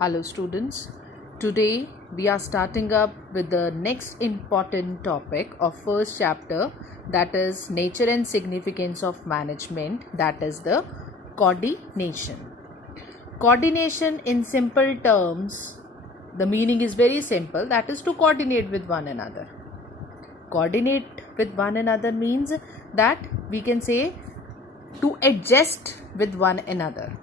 Hello students, today we are starting up with the next important topic of first chapter, that is nature and significance of management, that is the coordination. Coordination in simple terms, the meaning is very simple, that is to coordinate with one another. Coordinate with one another means that we can say to adjust with one another.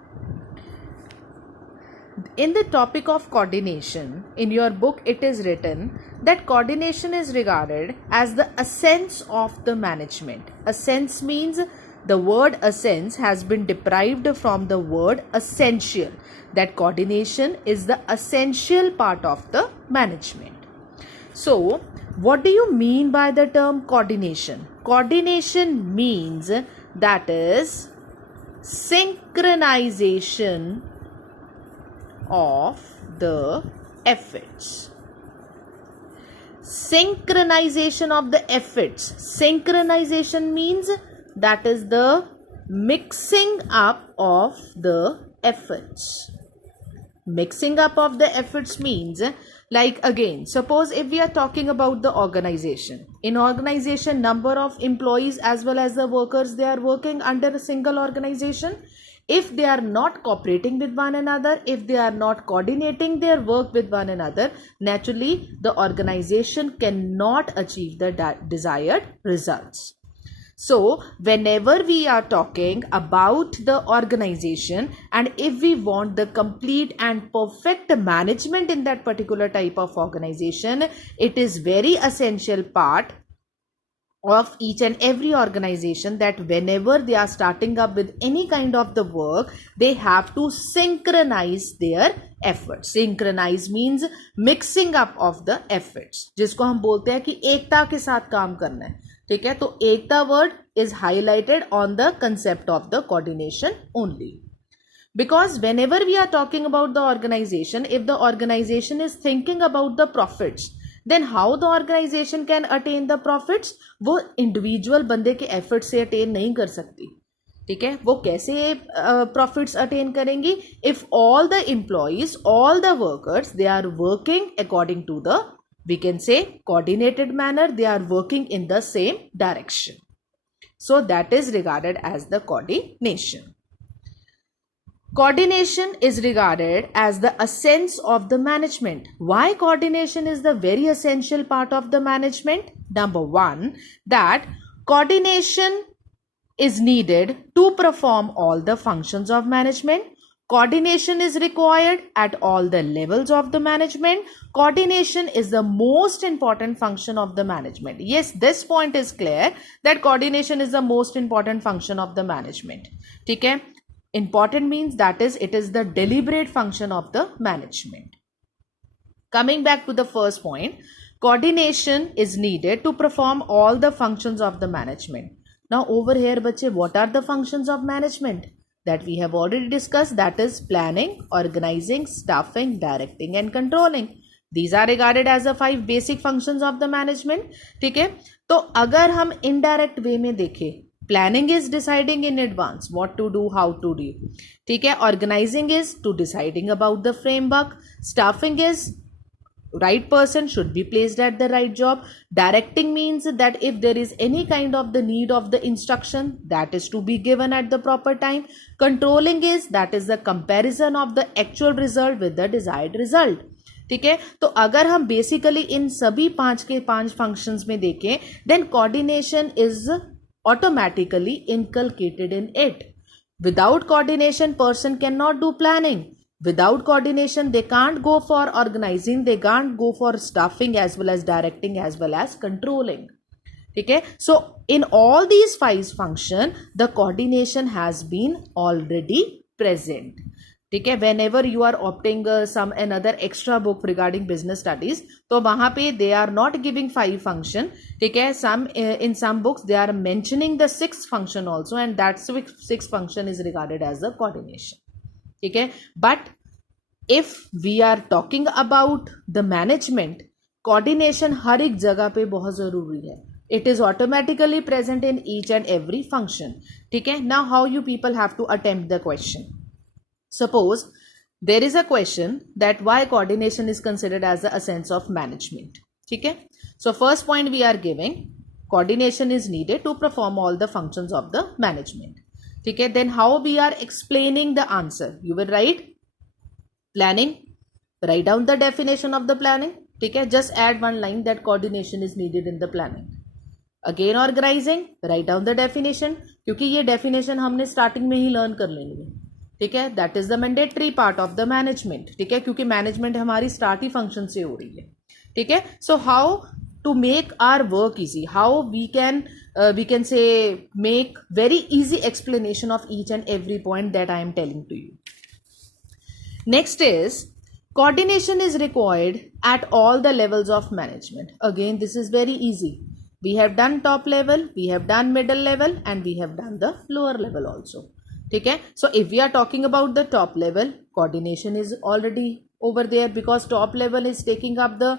In the topic of coordination, in your book it is written that coordination is regarded as the essence of the management. Essence means the word essence has been derived from the word essential. That coordination is the essential part of the management. So, what do you mean by the term coordination? Coordination means that is synchronization of the efforts. Synchronization of the efforts. Synchronization means that is the mixing up of the efforts. Mixing up of the efforts means, like again, suppose if we are talking about the organization. In organization, number of employees as well as the workers, they are working under a single organization. If they are not cooperating with one another, if they are not coordinating their work with one another, naturally the organization cannot achieve the desired results. So, whenever we are talking about the organization and if we want the complete and perfect management in that particular type of organization, it is very essential part of each and every organization that whenever they are starting up with any kind of the work, they have to synchronize their efforts. Synchronize means mixing up of the efforts, जिसको हम बोलते हैं कि एकता के साथ काम करना है. ठीक है, तो एकता word is highlighted on the concept of the coordination only. Because whenever we are talking about the organization, if the organization is thinking about the profits, then how the organization can attain the profits? वो individual बंदे के efforts से attain नहीं कर सकती. ठीक है, वो कैसे profits attain करेंगी? If all the employees, all the workers, they are working according to the, we can say, coordinated manner, they are working in the same direction. So that is regarded as the coordination. Coordination is regarded as the essence of the management. Why coordination is the very essential part of the management? Number one, that coordination is needed to perform all the functions of management. Coordination is required at all the levels of the management. Coordination is the most important function of the management. Yes, this point is clear that coordination is the most important function of the management. ठीक है? Important means that is, it is the deliberate function of the management. Coming back to the first point, coordination is needed to perform all the functions of the management. Now over here, bache, what are the functions of management? That we have already discussed, that is planning, organizing, staffing, directing and controlling. These are regarded as the 5 basic functions of the management. ठीक है, तो अगर हम indirect way में देखें, planning is deciding in advance what to do, how to do. ठीक है, organizing is to deciding about the framework. Staffing is right person should be placed at the right job. Directing means that if there is any kind of the need of the instruction, that is to be given at the proper time. Controlling is that is the comparison of the actual result with the desired result. ठीक है, तो अगर हम basically इन सभी 5 के 5 functions में देखें, then coordination is automatically inculcated in it. Without coordination, person cannot do planning. Without coordination, they can't go for organizing, they can't go for staffing as well as directing as well as controlling. Okay, so in all these 5 functions, the coordination has been already present. ठीक है, whenever you are opting some another extra book regarding business studies, तो वहाँ पे they are not giving 5 function. ठीक है, some in some books they are mentioning the 6th function also, and that 6th function is regarded as the coordination. ठीक है, but if we are talking about the management, coordination हर एक जगह पे बहुत ज़रूरी है. It is automatically present in each and every function. ठीक है, now how you people have to attempt the question. Suppose there is a question that why coordination is considered as the essence of management. ठीक है, so first point we are giving coordination is needed to perform all the functions of the management. ठीक है, then how we are explaining the answer? You will write planning, write down the definition of the planning. ठीक है, just add one line that coordination is needed in the planning. Again organizing, write down the definition, क्योंकि ये definition हमने starting में ही learn कर लेनी है. ठीक है, that is the mandatory part of the management. ठीक है, क्योंकि मैनेजमेंट हमारी स्टार्ट ही फंक्शन से हो रही है. ठीक है, so how to make our work easy, how we can say make very easy explanation of each and every point that I am telling to you. Next is coordination is required at all the levels of management. Again, this is very easy. We have done top level, we have done middle level, and we have done the lower level also. ठीक है, so if we are talking about the top level, coordination is already over there because top level is taking up the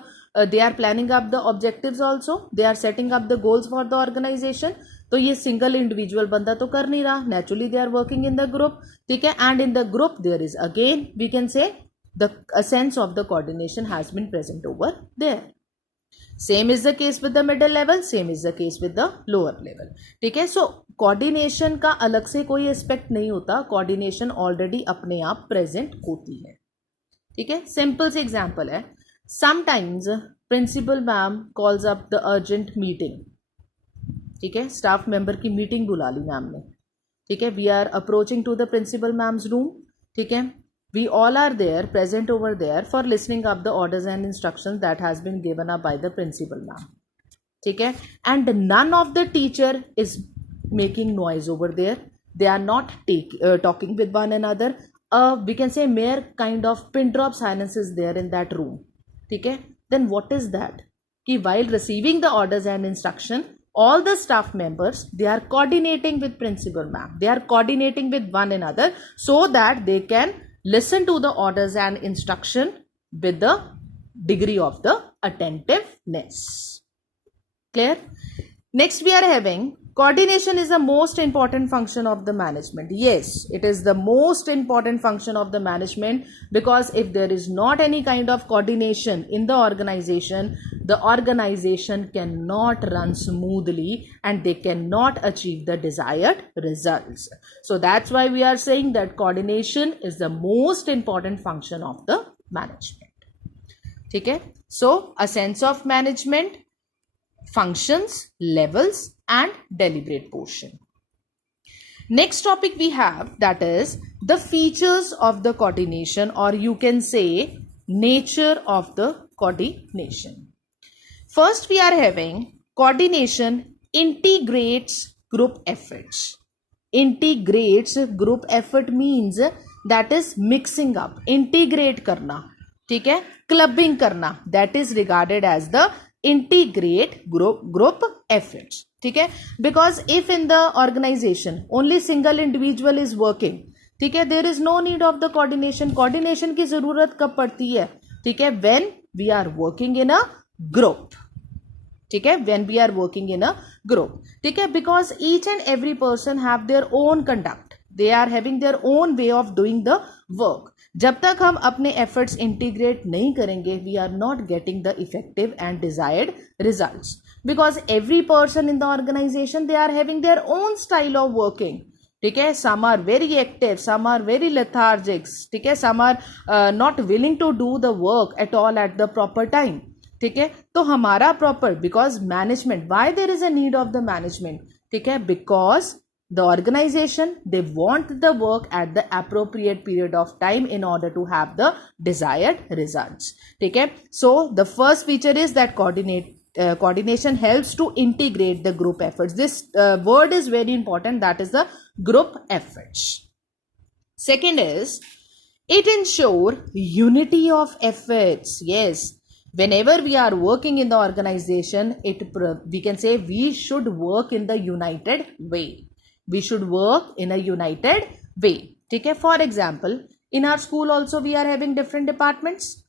they are planning up the objectives also, they are setting up the goals for the organization. तो ये single individual बंदा तो कर नहीं रहा, naturally they are working in the group. ठीक है, and in the group there is again we can say the sense of the coordination has been present over there. Same is the case with the middle level, same is the case with the lower level. ठीक है, so coordination का अलग से कोई aspect नहीं होता, coordination already अपने आप present होती है. ठीक है, simple से example है, sometimes principal ma'am calls up the urgent meeting. ठीक है, staff member की meeting बुला ली मैम ने. ठीक है, we are approaching to the principal ma'am's room. ठीक है, we all are there present over there for listening up the orders and instructions that has been given up by the principal ma'am. ठीक है, and none of the teacher is making noise over there, they are not talking with one another. We can say mere kind of pin drop silence is there in that room. ठीक है, then what is that? कि while receiving the orders and instruction, all the staff members, they are coordinating with principal ma'am, they are coordinating with one another so that they can listen to the orders and instruction with the degree of the attentiveness. Clear? Next we are having coordination is the most important function of the management. Yes, it is the most important function of the management because if there is not any kind of coordination in the organization cannot run smoothly and they cannot achieve the desired results. So that's why we are saying that coordination is the most important function of the management. ठीक है, so a sense of management, functions, levels and deliberate portion. Next topic we have, that is the features of the coordination, or you can say nature of the coordination. First we are having coordination integrates group efforts. Integrates group effort means that is mixing up, integrate करना. ठीक है, clubbing करना, that is regarded as the integrate group efforts. ठीक है, because if in the organization only single individual is working, ठीक है, there is no need of the coordination. coordination की जरूरत कब पड़ती है? ठीक है, when we are working in a group. ठीक है, when we are working in a group. ठीक है, because each and every person have their own conduct, they are having their own way of doing the work. जब तक हम अपने efforts integrate नहीं करेंगे, we are not getting the effective and desired results, because every person in the organization, they are having their own style of working. ठीक है, some are very active, some are very lethargic. ठीक है, some are not willing to do the work at all at the proper time. ठीक है, तो हमारा proper, because management, why there is a need of the management? ठीक है, because the organization, they want the work at the appropriate period of time in order to have the desired results. ठीक है, so the first feature is that coordination helps to integrate the group efforts. This word is very important, that is the group efforts. Second is it ensure unity of efforts. Yes, whenever we are working in the organization, we can say we should work in the united way. We should work in a united way. ठीक है, for example, in our school also we are having different departments.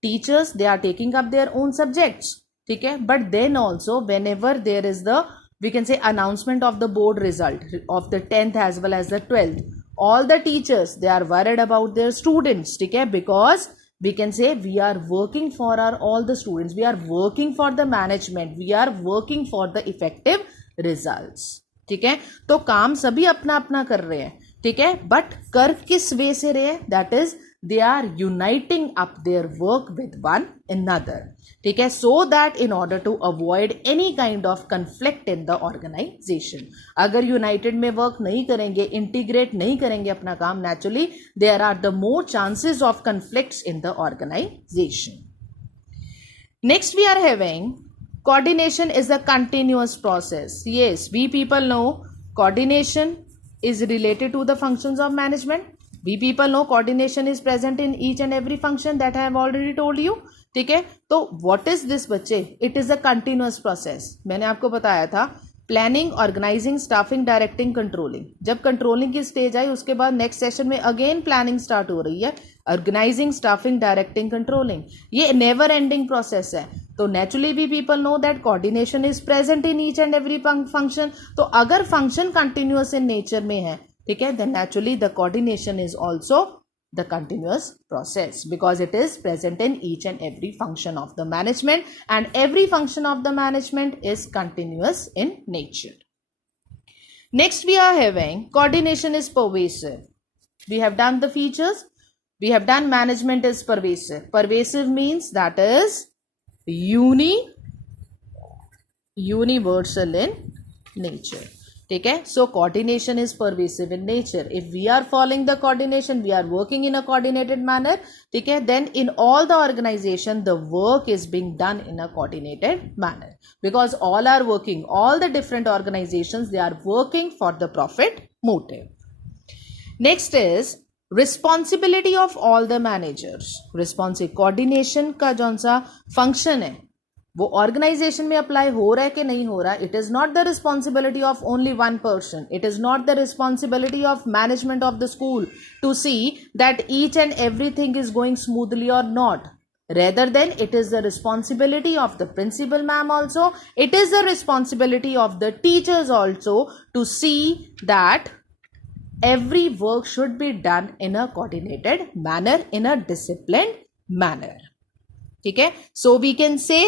Teachers, they are taking up their own subjects. ठीक है, but then also whenever there is the, we can say, announcement of the board result of the 10th as well as the 12th, all the teachers, they are worried about their students, ठीक है, because we can say we are working for our all the students, we are working for the management, we are working for the effective results, ठीक है. तो काम सभी अपना अपना कर रहे हैं, ठीक है, बट कर किस वे से रहे हैं, that is they are uniting up their work with one another, ठीक है, so that in order to avoid any kind of conflict in the organization. अगर यूनाइटेड में वर्क नहीं करेंगे, इंटीग्रेट नहीं करेंगे अपना काम, naturally there are the more chances of conflicts in the organization. Next we are having coordination is a continuous process. Yes, we people know coordination is related to the functions of management. We people know coordination is present in each and every function that I have already told you, ठीक है. तो what is this बच्चे? It is a continuous process. मैंने आपको बताया था planning, organising, staffing, directing, controlling. जब controlling की स्टेज आई उसके बाद नेक्स्ट सेशन में अगेन प्लानिंग स्टार्ट हो रही है, ऑर्गेनाइजिंग, स्टाफिंग, डायरेक्टिंग, कंट्रोलिंग. ये नेवर एंडिंग प्रोसेस है. तो naturally we people know that coordination is present in each and every function. तो अगर फंक्शन कंटिन्यूअस इन नेचर में है, ठीक है, then naturally the coordination is also the continuous process because it is present in each and every function of the management, and every function of the management is continuous in nature. Next we are having coordination is pervasive. We have done the features, we have done management is pervasive. Pervasive means that is universal in nature, ठीक है. So coordination is pervasive in nature. If we are following the coordination, we are working in a coordinated manner, ठीक है, then in all the organisation the work is being done in a coordinated manner because all are working, all the different organisations they are working for the profit motive. Next is responsibility of all the managers. Responsive coordination का जौन सा function है वो organisation में apply हो रहा है कि नहीं हो रहा. It is not the responsibility of only one person. It is not the responsibility of management of the school to see that each and everything is going smoothly और not. Rather than it is the responsibility of the principal ma'am also, it is the responsibility of the teachers also to see that every work should be done in a coordinated manner, in a disciplined manner, ठीक है. So we can say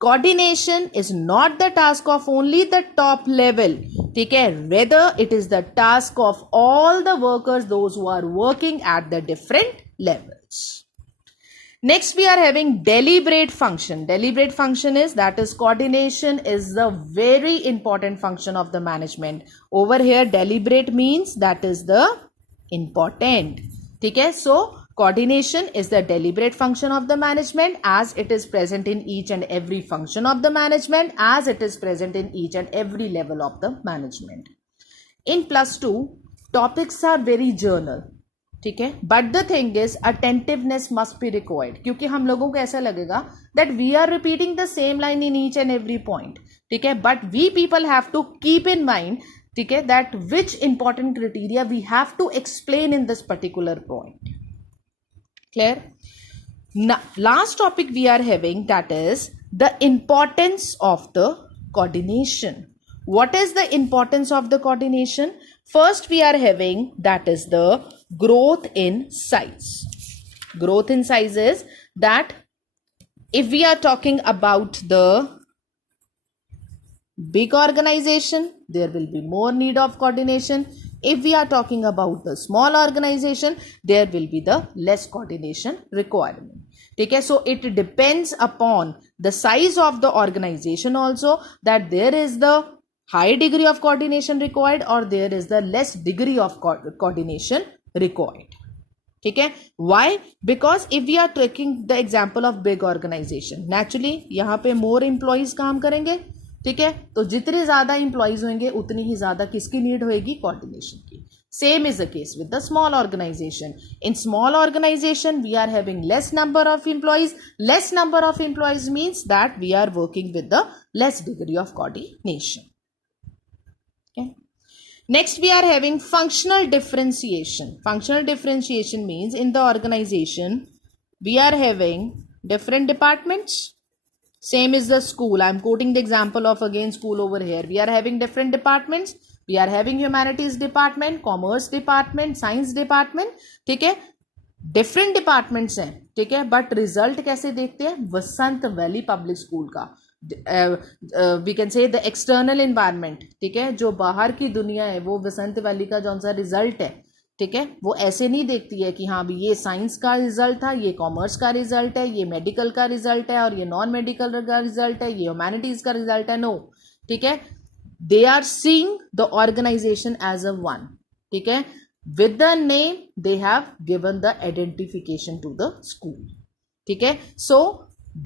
coordination is not the task of only the top level, ठीक है, rather it is the task of all the workers, those who are working at the different levels. Next we are having deliberate function. Deliberate function is that is coordination is the very important function of the management. Over here deliberate means that is the important, ठीक है. So coordination is the deliberate function of the management as it is present in each and every function of the management, as it is present in each and every level of the management. In +2, topics are very general, ठीक है, but the thing is attentiveness must be required क्योंकि हम लोगों को ऐसा लगेगा that we are repeating the same line in each and every point, ठीक है, but we people have to keep in mind, ठीक है, that which important criteria we have to explain in this particular point. Clear? Now, last topic we are having that is the importance of the coordination. What is the importance of the coordination? First we are having that is the growth in size. Growth in size is that if we are talking about the big organization, there will be more need of coordination. If we are talking about the small organization, there will be the less coordination requirement, ठीक है. So it depends upon the size of the organization also that there is the high degree of coordination required or there is the less degree of coordination required, ठीक है. Why? Because if we are taking the example of big organization, naturally यहाँ पे more employees काम करेंगे, ठीक है, तो जितने ज्यादा इंप्लॉइज होंगे उतनी ही ज्यादा किसकी नीड होगी, कोऑर्डिनेशन की. Same is the case with the small organisation. In small organisation we are having less number of employees. Less number of employees means that we are working with the less degree of coordination. Next we are having functional differentiation. Functional differentiation means in the organization we are having different departments. Same is the school. I am quoting the example of again school over here. We are having different departments. We are having humanities department, commerce department, science department, ठीक है, different departments हैं, ठीक है, but result कैसे देखते हैं? Vasant valley public school का, we can say the external environment, ठीक है, जो बाहर की दुनिया है वो वसंत वैली का जो सा रिजल्ट है, ठीक है, वो ऐसे नहीं देखती है कि हाँ भी ये साइंस का रिजल्ट था, ये कॉमर्स का रिजल्ट है, ये मेडिकल का रिजल्ट है, और ये नॉन मेडिकल का रिजल्ट है, ये ह्यूमैनिटीज का रिजल्ट है। नो, ठीक है, they are seeing the organisation as a one, ठीक है, with the name they have given the identification to the school, ठीक है, so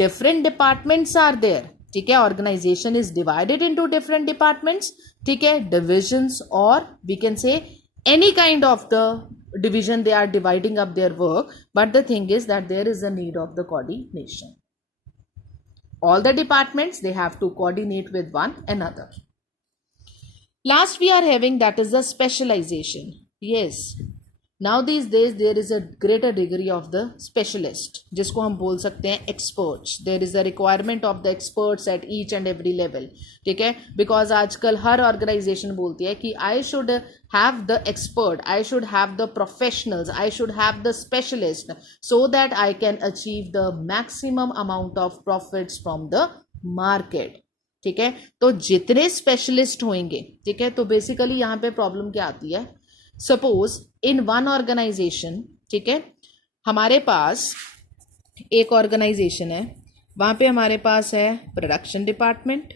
different departments are there, ठीक है, organization is divided into different departments, ठीक है, divisions, or we can say any kind of the division they are dividing up their work, but the thing is that there is a need of the coordination. All the departments, they have to coordinate with one another. Last we are having, that is the specialization. Yes, now these days there is a greater degree of the specialist, जिसको हम बोल सकते हैं experts. There is a requirement of the experts at each and every level, ठीक है, because आजकल हर organization बोलती है कि I should have the expert, I should have the professionals, I should have the specialist, so that I can achieve the maximum amount of profits from the market, ठीक है. तो जितने स्पेशलिस्ट होंगे, ठीक है, तो बेसिकली यहाँ पे प्रॉब्लम क्या आती है? सपोज इन वन ऑर्गेनाइजेशन, ठीक है, हमारे पास एक ऑर्गेनाइजेशन है, वहाँ पे हमारे पास है प्रोडक्शन डिपार्टमेंट,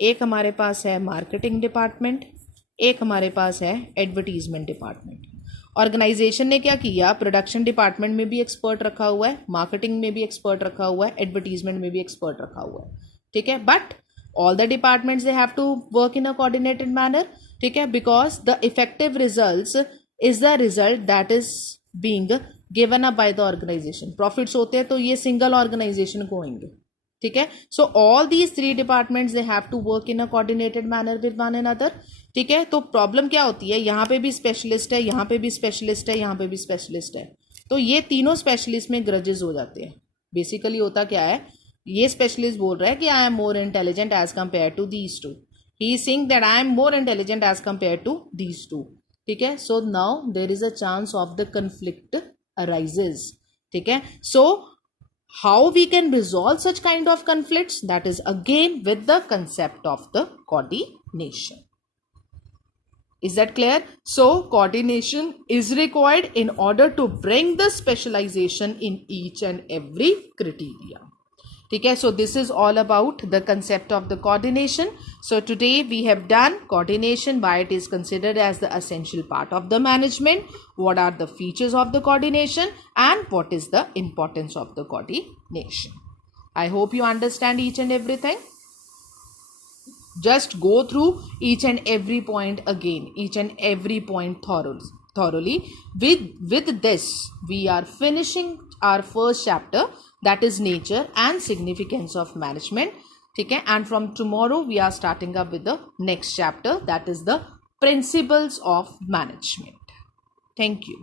एक हमारे पास है मार्केटिंग डिपार्टमेंट, एक हमारे पास है एडवर्टीजमेंट डिपार्टमेंट. ऑर्गेनाइजेशन ने क्या किया? प्रोडक्शन डिपार्टमेंट में भी एक्सपर्ट रखा हुआ है, मार्केटिंग में भी एक्सपर्ट रखा हुआ है, एडवर्टीजमेंट में भी एक्सपर्ट रखा हुआ है, ठीक है, but all the departments they have to work in a coordinated manner, ठीक है, because the effective results is the result that is being given up by the organization. Profits होते हैं तो ये single organization को होंगे, ठीक है. So all these three departments they have to work in a coordinated manner with one another, ठीक है. तो प्रॉब्लम क्या होती है? यहाँ पे भी स्पेशलिस्ट है, यहाँ पे भी स्पेशलिस्ट है, यहाँ पे भी स्पेशलिस्ट है, तो ये तीनों स्पेशलिस्ट में ग्रजेस हो जाते हैं. बेसिकली होता क्या है? ये स्पेशलिस्ट बोल रहा है कि I am more intelligent as compare to these two, he is saying that I am more intelligent as compare to these two, ठीक है. So now there is a chance of the conflict arises, ठीक है. So how we can resolve such kind of conflicts? That is again with the concept of the coordination. Is that clear? So coordination is required in order to bring the specialization in each and every criteria. Okay, so this is all about the concept of the coordination. So today we have done coordination, why it is considered as the essential part of the management, what are the features of the coordination, and what is the importance of the coordination. I hope you understand each and everything. Just go through each and every point again, each and every point thoroughly. With this, we are finishing our first chapter, that is nature and significance of management. Okay, and from tomorrow we are starting up with the next chapter, that is the principles of management. Thank you.